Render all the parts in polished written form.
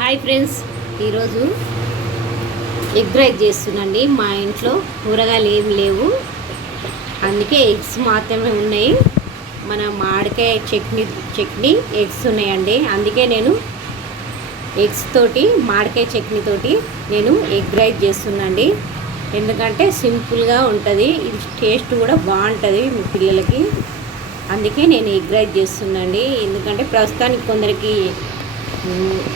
Hi friends, ఈరోజు egg rice చేస్తున్నాండి. మా ఇంట్లో కూరగాయలు ఏమి లేవు, అందుకే ఎగ్స్ మాత్రమే ఉన్నాయి. మన మామిడికాయ చట్నీ ఎగ్స్ ఉన్నాయండి. అందుకే నేను ఎగ్స్ తోటి మామిడికాయ చట్నీ తోటి నేను ఎగ్ రైస్ చేస్తున్నాండి. ఎందుకంటే సింపుల్గా ఉంటుంది, ఇది టేస్ట్ కూడా బాగుంటుంది మీ పిల్లలకి. అందుకే నేను ఎగ్ రైస్ చేస్తున్నాండి. ఎందుకంటే ప్రస్తుతానికి కొందరికి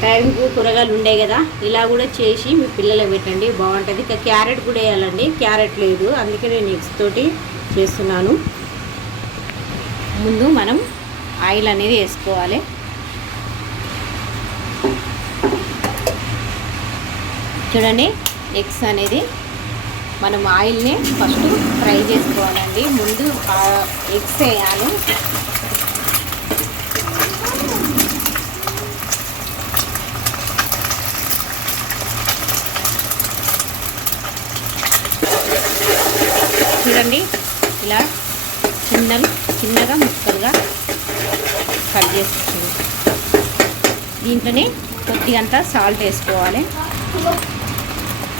టైంకు కూరగాయలు ఉండే కదా, ఇలా కూడా చేసి మీ పిల్లలకు పెట్టండి, బాగుంటుంది. ఇంకా క్యారెట్ కూడా వేయాలండి, క్యారెట్ లేదు, అందుకే నేను ఎగ్స్ తోటి చేస్తున్నాను. ముందు మనం ఆయిల్ అనేది వేసుకోవాలి. చూడండి, ఎగ్స్ అనేది మనం ఆయిల్ని ఫస్ట్ ఫ్రై చేసుకోవాలండి. ముందు ఎగ్స్ వేయాలి. చూడండి, ఇలా చిన్నగా ముక్కలుగా కట్ చేసుకుంటాం. దీంట్లోనే కొద్దిగంత సాల్ట్ వేసుకోవాలి.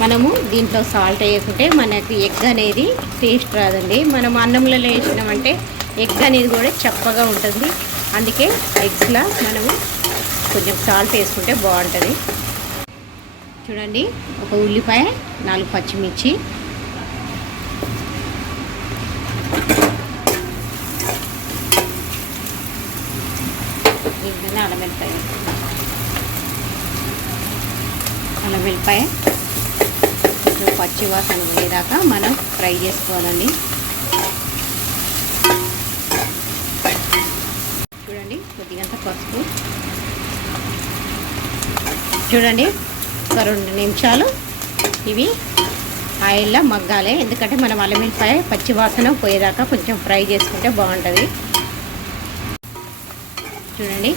మనము దీంట్లో సాల్ట్ వేయకుంటే మనకి ఎగ్ అనేది టేస్ట్ రాదండి. మనం అన్నంలో వేసినామంటే ఎగ్ అనేది కూడా చప్పగా ఉంటుంది. అందుకే ఎగ్స్లో మనము కొంచెం సాల్ట్ వేసుకుంటే బాగుంటుంది. చూడండి, ఒక ఉల్లిపాయ, 4 పచ్చిమిర్చి, దీంట్లోనే అల్లం కొంచెం పచ్చి వాసన పోయేదాకా మనం ఫ్రై చేసుకోవాలండి. చూడండి, కొద్దిగంత పసుపు. చూడండి, ఒక 2 నిమిషాలు ఇవి ఆయిల్లో మగ్గాలి. ఎందుకంటే మనం అల్లం పచ్చి వాసన పోయేదాకా కొంచెం ఫ్రై చేసుకుంటే బాగుంటుంది. చూడండి,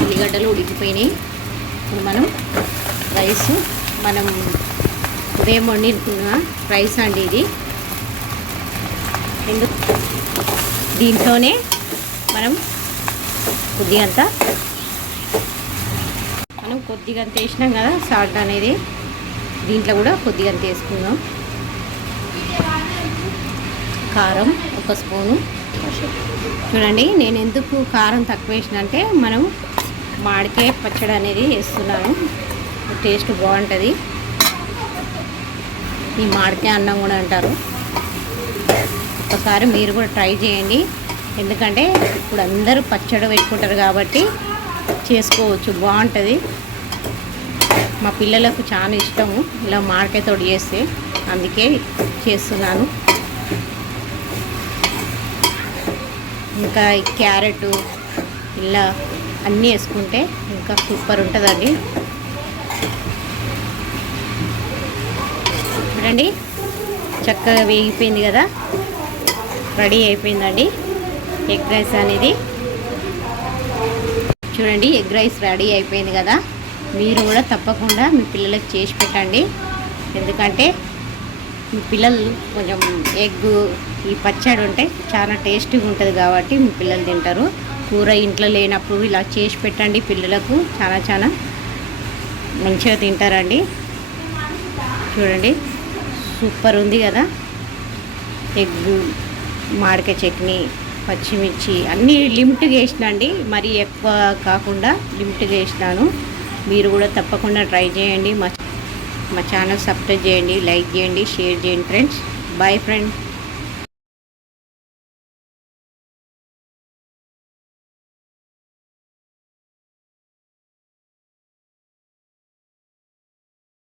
ఉల్లిగడ్డలు ఉడికిపోయినాయి. ఇప్పుడు మనం మనం ఉదయం వండుకున్న రైస్ అండి ఇది. దీంట్లోనే మనం కొద్దిగంత వేసినాం కదా సాల్ట్ అనేది, దీంట్లో కూడా కొద్దిగంత వేసుకుందాం. కారం 1 స్పూను. చూడండి, నేను ఎందుకు కారం తక్కువ వేసిన అంటే మనం మామిడికాయ పచ్చడి అనేది వేస్తున్నాను, టేస్ట్ బాగుంటుంది. ఈ మామిడికాయ అన్నం కూడా అంటారు. ఒకసారి మీరు కూడా ట్రై చేయండి. ఎందుకంటే ఇప్పుడు అందరూ పచ్చడి పెట్టుకుంటారు కాబట్టి చేసుకోవచ్చు, బాగుంటుంది. మా పిల్లలకు చాలా ఇష్టము ఇలా మామిడికాయతో చేస్తే, అందుకే చేస్తున్నాను. ఇంకా ఈ క్యారెట్ ఇలా అన్నీ వేసుకుంటే ఇంకా సూపర్ ఉంటుందండి. చూడండి, చక్కగా వేగిపోయింది కదా, రెడీ అయిపోయిందండి ఎగ్ రైస్ అనేది. చూడండి, ఎగ్ రైస్ రెడీ అయిపోయింది కదా. మీరు కూడా తప్పకుండా మీ పిల్లలకు చేసి పెట్టండి. ఎందుకంటే మీ పిల్లలు కొంచెం ఈ పచ్చడి ఉంటే చాలా టేస్టీగా ఉంటుంది కాబట్టి మీ పిల్లలు తింటారు. కూర ఇంట్లో లేనప్పుడు ఇలా చేసి పెట్టండి పిల్లలకు, చాలా మంచిగా తింటారండి. చూడండి, సూపర్ ఉంది కదా. ఎగ్, మామిడికాయ చట్నీ, పచ్చిమిర్చి అన్నీ లిమిట్గా వేసినండి, మరీ ఎక్కువ కాకుండా లిమిట్గా వేసినాను. మీరు కూడా తప్పకుండా ట్రై చేయండి. మా ఛానల్ సబ్స్క్రైబ్ చేయండి, లైక్ చేయండి, షేర్ చేయండి ఫ్రెండ్స్. Bye friends.